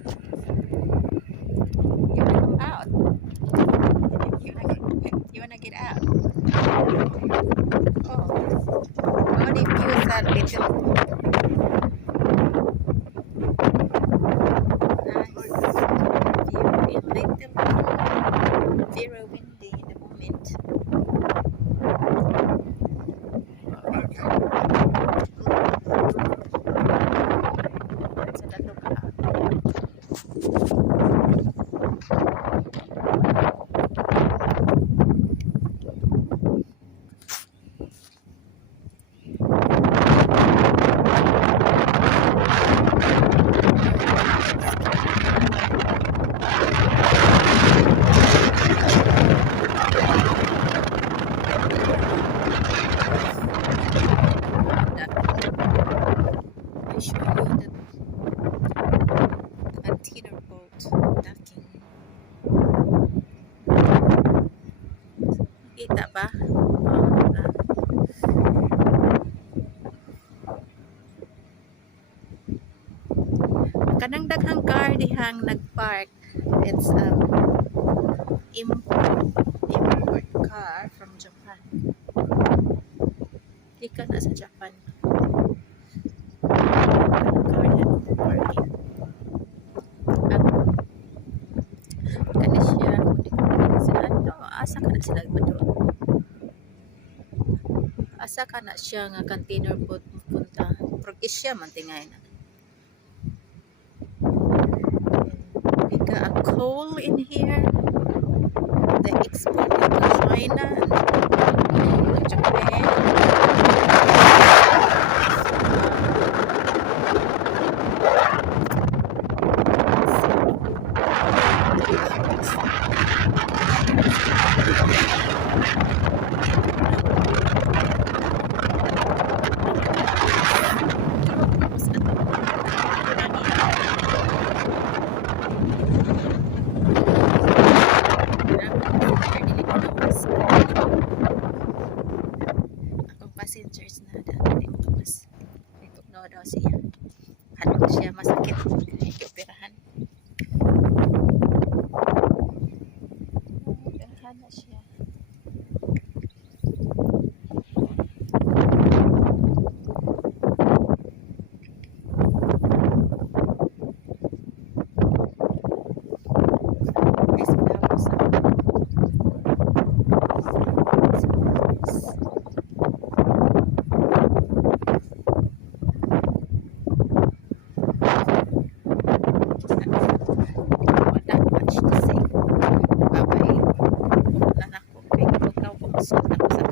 You wanna go out? You wanna get out? Oh, how do you use that little nice view in Lyttelton? Very windy in the moment. So that look out. I show you the container boat docking. Kita ba? Kanang daghang car dihang nagpark. It's import car from Japan. Ika na sa Japan. Car na nagparking. Kana siya, sila ano, asa ka na sila ba doon? Asa ka na siya nga container boat punta. Progress siya man tingay na. We got a coal in here. They export it to China and to Japan. Akong passengers na dati makapas. Ito na daw siya. Hanong siya masakit. Ito operahan. Operahan na siya. Not much to say. Bye-bye. Wala na ako. Huwag na ako.